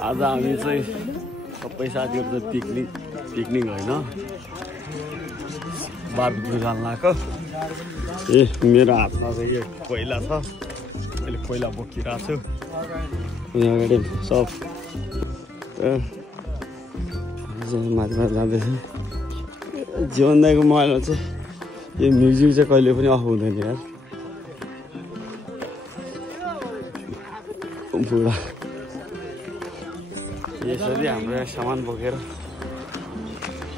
आज हामी चाहिँ सबै साथीहरू त पिकनिक होइन बारबेक्यू जान लाग्यो। मेरो हातमा चाहिँ यो कोइला छ, अहिले कोइला बोकिरहेको छु। यहाँ अगाडि सब माथि जाँदैछ। जीवन दाइको मोबाइलमा चाहिँ यो म्युजिक चाहिँ कहिले पनि अफ हुँदैन यार। पुरा यसरी हाम्रो सामान बोकेर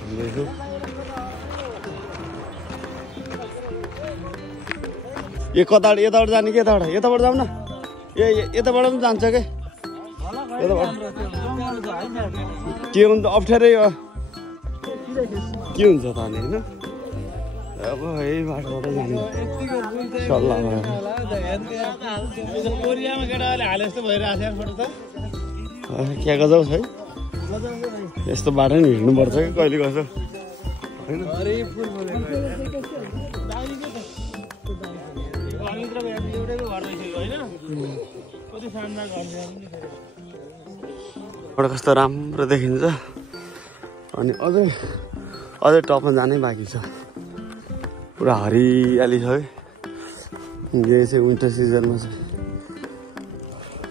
हिँड्दैछु। यो कताबाट यताबाट जाने कि यताबाट जाऊँ न? यताबाट पनि जान्छ के? के हुन्छ अप्ठ्यारै के हुन्छ त अनि होइन? अब यही बाटोबाट जाने सल्लाह भयो। क्या गजब है, यस्तो बाटो नि हिँड्नुपर्छ कि कहिले कसो होइन। कस्तो राम्रो देखिन्छ। अनि अझै टपमा जानै बाँकी छ। पुरा हरियाली छ है। यही चाहिँ विन्टर सिजनमा चाहिँ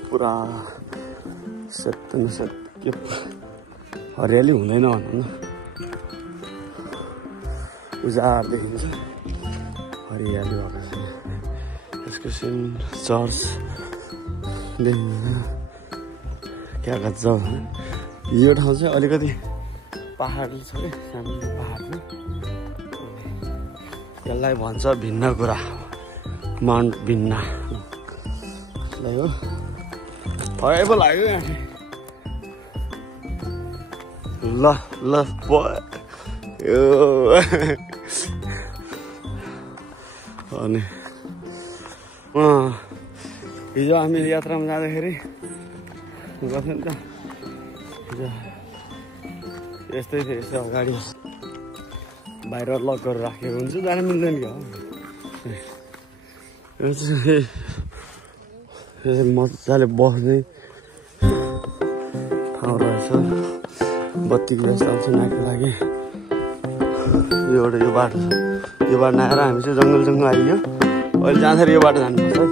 पुरा सेतो के हरियाली हुँदैन भनौँ न, उजाड देखिन्छ हरियाली भएको छ। यसको सिन चर्च देखिन्छ। क्या गजब। यो ठाउँ चाहिँ अलिकति पहाड छ कि सानो पहाडमा। यसलाई भन्छ भिन्न कुरा, माउन्ट भिन्न हो। भए पो लाग्यो यहाँ। ल अनि हिजो हामी यात्रामा जाँदाखेरि गर्थ्यौँ नि त, हिजो यस्तै थियो। यसो अगाडि बाहिर लक गरेर राखेको हुन्छ, जान मिल्दैन क्या। यो चाहिँ मजाले बस्ने ठाउँ रहेछ। बत्तीको व्यवस्था हुन्छ नाइटको लागि। यो बाटो छ, यो बाटो नआएर हामी चाहिँ जङ्गल आइयो। अहिले जाँदाखेरि यो बाटो जानुपर्छ है।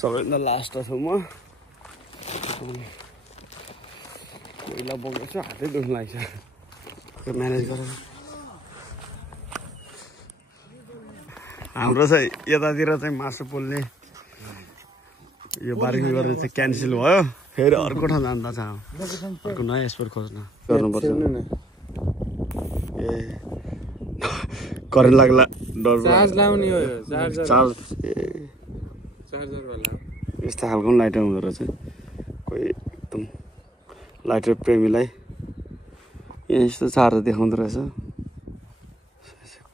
सबैभन्दा लास्ट छु म। कोइला बोकेको छु, हातै दुख्न लाग्छ म्यानेज गरेर। हाम्रो चाहिँ यतातिर चाहिँ मासु पोल्ने यो बार्गेनिङ गरेर चाहिँ क्यान्सल भयो। फेरि अर्को ठाउँ जाँदा छ, अर्को नयाँ स्पोट खोज्न गर्नुपर्छ। ए करेन्ट लाग्ला डर चार्ज लाउने हो। चार्ज यस्तो खालको लाइटर हुँदो रहेछ। कोही एकदम लाइटर प्रेमीलाई यहाँ यस्तो चार्ज देखाउँदो रहेछ।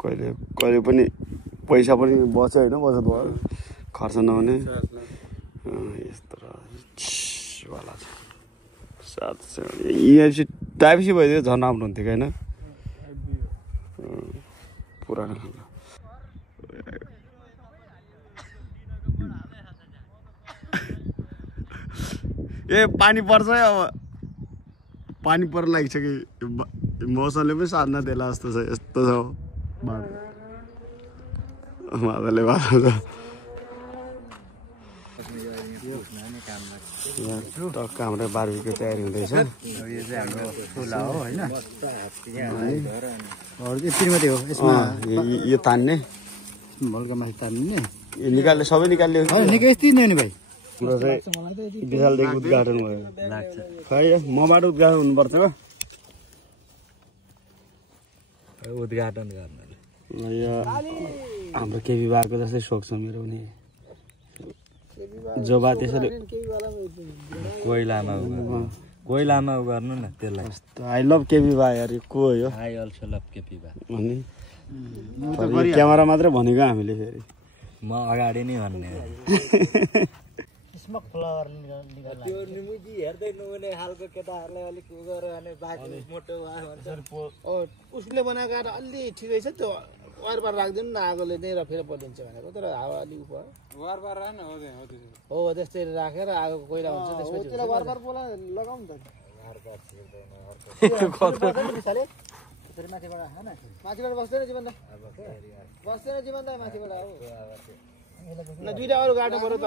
कहिले पनि पैसा पनि बच्यो होइन, बचत भयो, खर्च नहुने यस्तो वाला छ। साथ टाइपसी भइदियो झन् राम्रो हुन्थ्यो कि होइन? पुरानो खालको ए पानी पर्छ है। अब पानी पर्न लागिसक्यो कि मौसमले पनि साथ नदेला जस्तो छ। यस्तो छ मादले बाटो छ। टक्क हाम्रो बार्बेक्यू तयारी हुँदैछ। यो चाहिँ हाम्रो चुला हो होइन? यो तान्ने भल्का माथि तान्ने निकाल्ने सबै निकाल्ने निकै यस्तै नै भाइ। हाम्रो चाहिँ विशालदेखि उद्घाटन भयो लाग्छ। खै मबाट उद्घाटन हुनुपर्छ उद्घाटन गर्न। यो हाम्रो केपी बाको जस्तै सोख छ मेरो पनि। जो बा त्यसरी कोइलामा कोइलामा उ गर्नु न त्यसलाई आई लभ केपी बा यार को हो यो आई अल्सो लभ केपी बा अनि क्यामेरा मात्रै भनेको हामीले फेरि म अगाडि नै भन्ने स्मोक फ्लावर निकाल्नु त्यो निमुजी हेर्दै नहुने हालको केटाहरुलाई अलिक उ गरेर अनि बाकी मोटो भयो भन्छ उसले बनाएको अलि ठिकै छ त्यो वारबार राख्दिनु न आगोले नै रफेर परिदिन्छ भनेको तर हावा अलि उप वारबार राख्न हो त्यस्तै राखेर आगोको कोइला हुन्छ त्यसपछि त्यसलाई वारबार बोला लगाउँ न त फेरि माथिबाट हैन माथिबाट बस्दैन जीवन दा बस्दैन जीवन दा माथिबाट हो न दुईटा अरु गाड्नु पर्यो त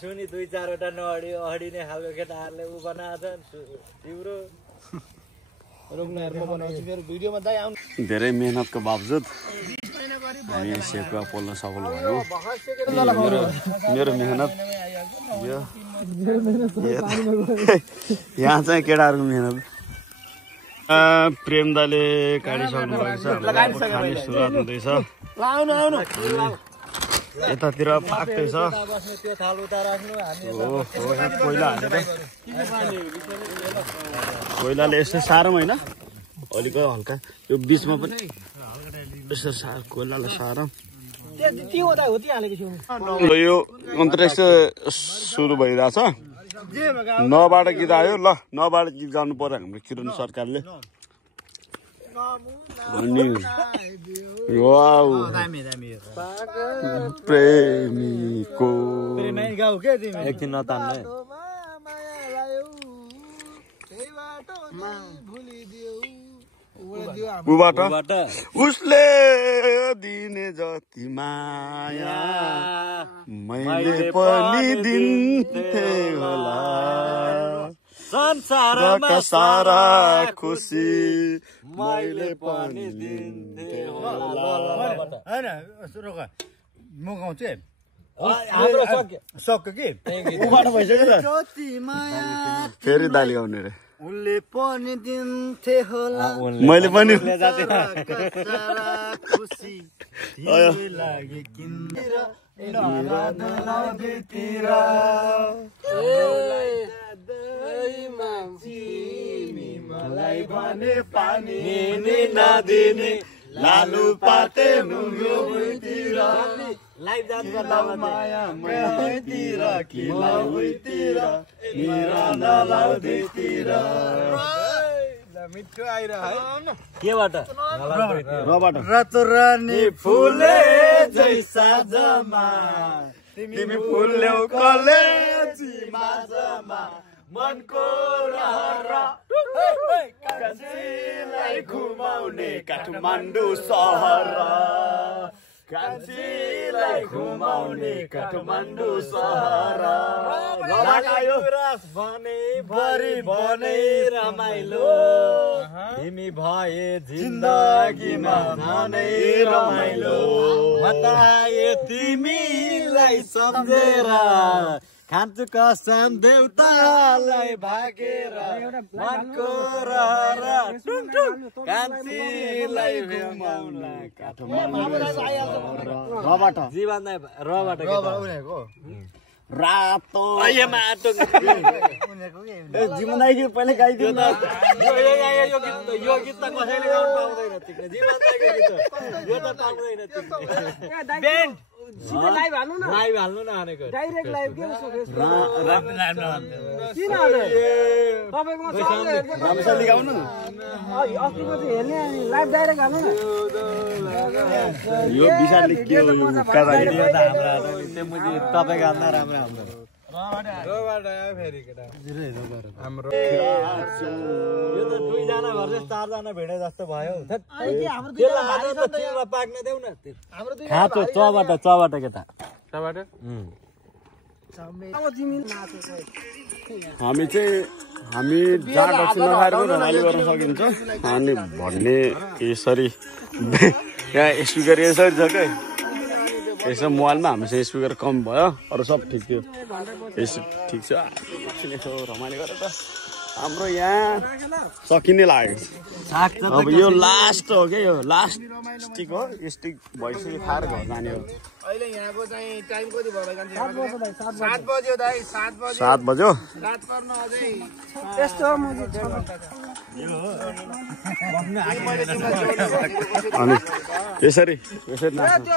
सुनि 2-4 वटा अडिने खालको केटाहरुले उ बनाएको छ तिम्रो रोक्नहरुमा बनाउँछु फेरि भिडियोमा दाइ आउनु धेरै मेहनतको बावजुद हामी सेकुवा पोल्न सफल भयौँ मेरो मेहनत यो यहाँ चाहिँ केटाहरूको मेहनत प्रेम दाले काटिसक्नु भएको छ खाने सुरुवात हुँदैछ यतातिर पाक्दैछ कोइला हालेर कोइलाले यसो सारौँ होइन अलिकति हल्का यो बिचमा पनि यसो कोइलालाई सारौँ यो अन्तर्राष्ट्रिय सुरु भइरहेछ नबाट गीत आयो ल नबाट गीत गाउनु पर्यो हाम्रो किरण सरकारले प्रेमीको एकदिन नतान्नु उबाट उसले दिने जति माया मैले पनि दिन्थे होला संसारका सारा खुसी मैले पनि दिन्थे होला हैन रोक म गाउँछु हाम्रो सक्यो कि उबाट भइसक्यो फेरि दाली गाउने रे उनले पनि दिन्थे होला मैले पनि खुसी लागे किनेर मलाई भने पानी नदिने लालु पाते मुङ्गो भुइँतिर लाइभ जान गर्दा माया मैतिर किलाउतिर मेरा नलाउतिर मिठो आइरह्यो केबाट रबाट रातो रानी फुले जैसा जमा तिमी फुल्यौ कलेजीमा जमा मनको रहर कान्छीलाई घुमाउने काठमाडौँ सहर कान्छीलाई घुमाउने काठमाडौँ सहर भने भरि बनै रमाइलो तिमी भए जिन्दगीमा झनै रमाइलो बताए तिमीलाई सम्झेर खान्छु कसम देउतालाई भागेर मनको रहर कान्छीलाई घुमाउला रबाट जीवन रबाट रातो माटो जीवन दाइको पहिले गाइदियो न यो गीत त कसैले गाउनु पाउँदैन जीवन दाइको गीत यो त पाउँदैन सिधै लाइभ हाल्नु न लाइभ हाल्नु न भनेको डाइरेक्ट लाइभ के छ किन तपाईको रामसाली गाउनु अस्तिको चाहिँ हेर्ने अनि लाइभ डाइरेक्ट हाल्नु न यो विशालले के हो हुक्का यो त हाम्रो त्यो मुजी तपाईको हाल्दा राम्रो हाम्रो हाम्रो यो त 2 जना भर्सेस 4 जना भिडे जस्तो भयो पाक्न देऊ न खाँचो चबाट केटा हामी जहाँ डक्सी नखाएर पनि रमाइलो गर्न सकिन्छ अनि भन्ने यसरी यहाँ स्पिकर यसरी छ क्या यसो मोबाइलमा हामीसँग स्पिकर कम भयो अरू सब ठिक थियो यसो ठिक छ यसो रमाइलो गरेर त हाम्रो यहाँ सकिने लाग्यो अब यो लास्ट हो क्या यो लास्ट स्टिक हो स्टिक भइसक्यो खाएर घर जाने हो अहिले यहाँको चाहिँ टाइम कति भयो भाइ? 7 बज्यो दाइ, 7 बज्यो। 7 बज्यो रात पर्न अझै यस्तो अनि यसरी नाच्नु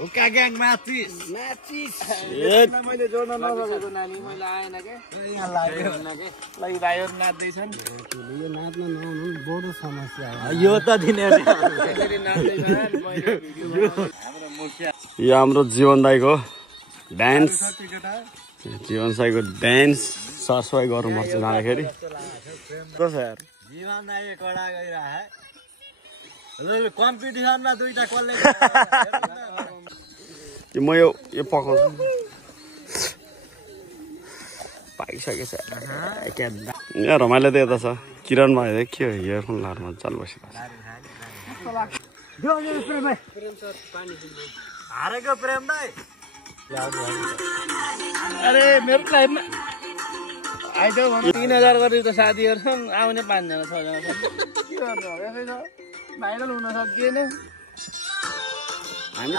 हुक्का ग्याङ माचिस मैले जोड्न नसकेको नानी मैले आएन के लै भाइहरु नाच्दैछन्। यो नाच्न नआउनु बडो समस्या हो। यो त दिने यसरी नाच्दैछन् मैले यो हाम्रो जीवन दाइको डान्स जीवन साईको डान्स सरसफाइ गर्नुपर्छ जाँदाखेरि कस यार जीवन दाइ कडा गइरहे कम्पिटिसनमा दुईटा कसले म यो पकाउँछु पाइसकेछ यहाँ रमाइलो त यता छ किरण भयो के हो इयरफोन लाएर मजाले बसिरहेको हारेको प्रेम दाइ अरे मेरो लाइफमा आइदेऊ भन्नु 3000 गरेर त साथीहरु छन् आउने 5 जना 6 जना छन् के गर्नु अब यसै छ भाइरल हुन सकिएन। हामी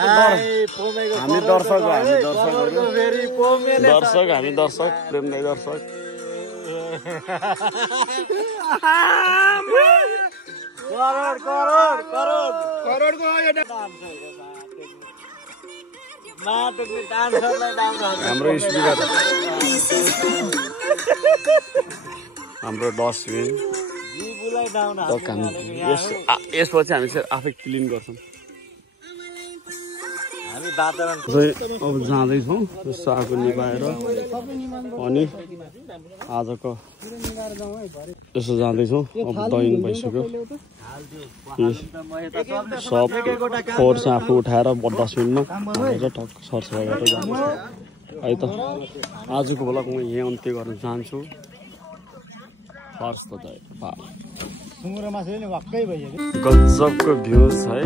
दर्शक प्रेम दाइ दर्शक करोडको यो हाम्रो स्पिकर हाम्रो डस्टबिन यसपछि हामी चाहिँ आफै क्लिन गर्छौँ। अब जाँदैछौँ सागो निभाएर अनि आजको यसो जाँदैछौँ। अब दहिङ भइसक्यो सब फोहोर चाहिँ आफू उठाएर डस्टबिनमा हालेर टक्क सरसफाइ गरेर जाँदैछु है त। आजको ब्लग म यहीँ अन्त्य गर्न चाहन्छु। फर्स्ट त गजबको भ्युज है।